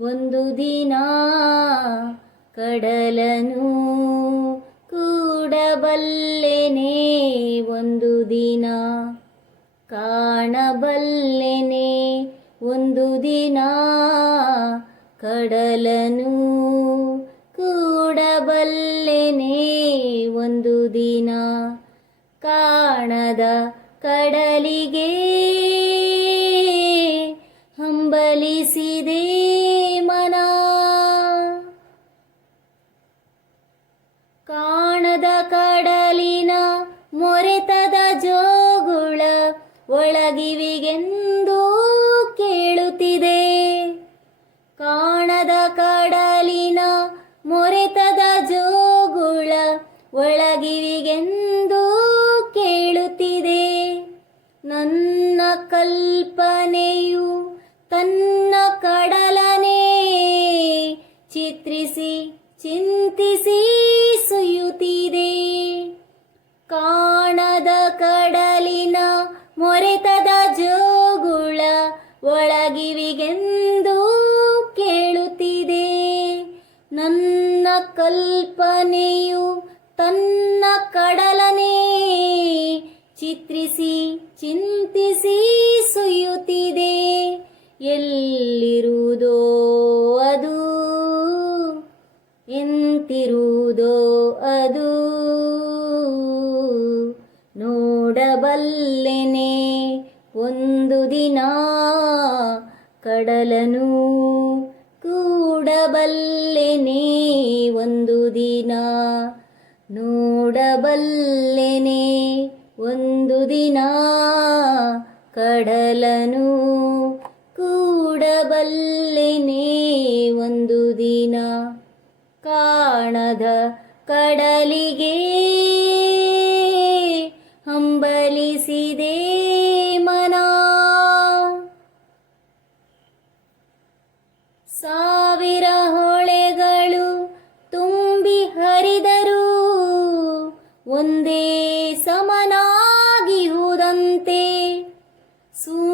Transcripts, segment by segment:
ಒಂದು ದಿನ ಕಡಲನು ಕೂಡಬಲ್ಲೆನೆ. ಒಂದು ದಿನ ಕಾಣಬಲ್ಲೆನೆ. ಒಂದು ದಿನ ಕಡಲನು ಕೂಡಬಲ್ಲೆನೆ. ಒಂದು ದಿನ ಕಾಣದ ಕಡಲಿಗೆ ಜೋಗುಳ ಒಳಗಿವಿಗೆಂದು ಕೇಳುತ್ತಿದೆ. ಕಾಣದ ಕಡಲಿನ ಮೊರೆತದ ಜೋಗುಳ ಒಳಗಿವಿಗೆಂದು ಕೇಳುತ್ತಿದೆ. ನನ್ನ ಕಲ್ಪನೆಯು ತನ್ನ ನನ್ನ ಕಲ್ಪನೆಯು ತನ್ನ ಕಡಲನೇ. ಚಿತ್ರಿಸಿ, ಚಿಂತಿಸಿ ಸುಯುತ್ತಿದೆ ಎಲ್ಲಿರುವುದೋ ಅದು? ಎಂತಿರುವುದೋ ಅದು? ನೋಡಬಲ್ಲೆನೆ. ಒಂದು ದಿನ ಕಡಲನು ಕೂಡಬಲ್ಲೆನೆ ಒಂದು ದಿನ? ನೋಡಬಲ್ಲೆನೆ ಒಂದು ದಿನ? ಕಡಲನು ಕೂಡಬಲ್ಲೆನೆ ಒಂದು ದಿನ? ಕಾಣದ ಕಡಲಿಗೆ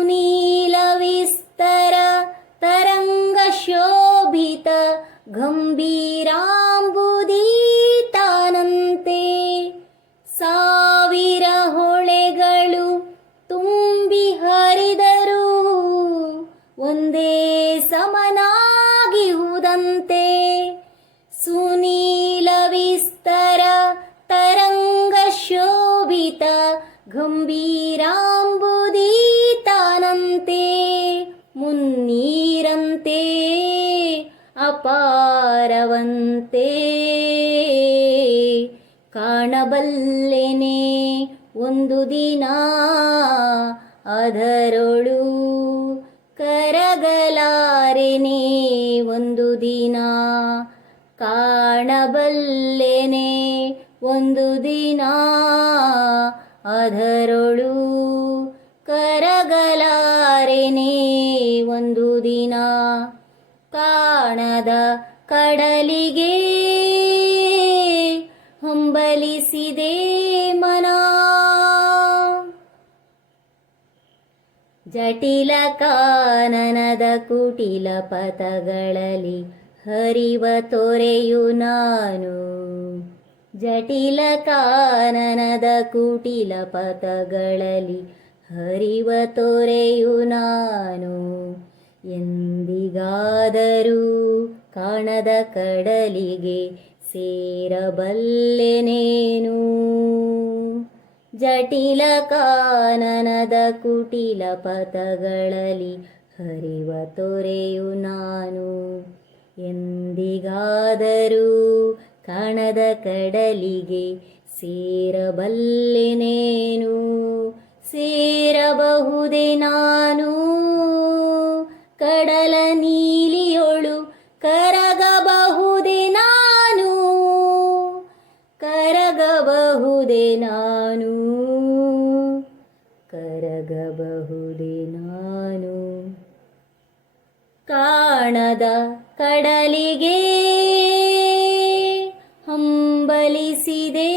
ಸುನೀಲ ವಿಸ್ತರ ತರಂಗ ಶೋಭಿತ ಗಂಭೀರಾಂಬುದೀತಾನಂತೆ. ಸಾವಿರ ಹೊಳೆಗಳು ತುಂಬಿ ಹರಿದರು ಒಂದೇ ಸಮನಾಗಿಹುದಂತೆ ಅಪಾರವಂತೆ ಕಾಣಬಲ್ಲೆನೆ ಒಂದು ದಿನ ಅದರೊಳು ಕರಗಲಾರೆನೆ ಒಂದು ದಿನ ಕಾಣಬಲ್ಲೆನೆ ಒಂದು ದಿನ ಅದರೊಳು ಕರಗಲಾರೆನೆ ಒಂದು ದಿನ ಕಾಣದ ಕಡಲಿಗೆ ಹೊಂಬಲಿಸಿದೆ ಮನ. ಜಟಿಲ ಕಾನನದ ಕುಟಿಲ ಪಥಗಳಲ್ಲಿ ಹರಿವ ತೊರೆಯು ನಾನು. ಜಟಿಲ ಕಾನನದ ಕುಟಿಲ ಪಥಗಳಲ್ಲಿ ಹರಿವ ತೊರೆಯು ನಾನು. ಎಂದಿಗಾದರೂ ಕಾಣದ ಕಡಲಿಗೆ ಸೇರಬಲ್ಲೆನೇನು ಜಟಿಲ ಕಾನನದ ಕುಟಿಲ ಪಥಗಳಲ್ಲಿ ಹರಿವ ತೊರೆಯು ನಾನು. ಎಂದಿಗಾದರೂ ಕಾಣದ ಕಡಲಿಗೆ ಸೇರಬಲ್ಲೆನೇನು ಸೇರಬಹುದೇ ನಾನು. ಕಡಲ ನೀಲಿಯೊಳು ಕರಗಬಹುದೇ ನಾನು? ಕರಗಬಹುದೇ ನಾನು? ಕಾಣದ ಕಡಲಿಗೆ ಹಂಬಲಿಸಿದೆ.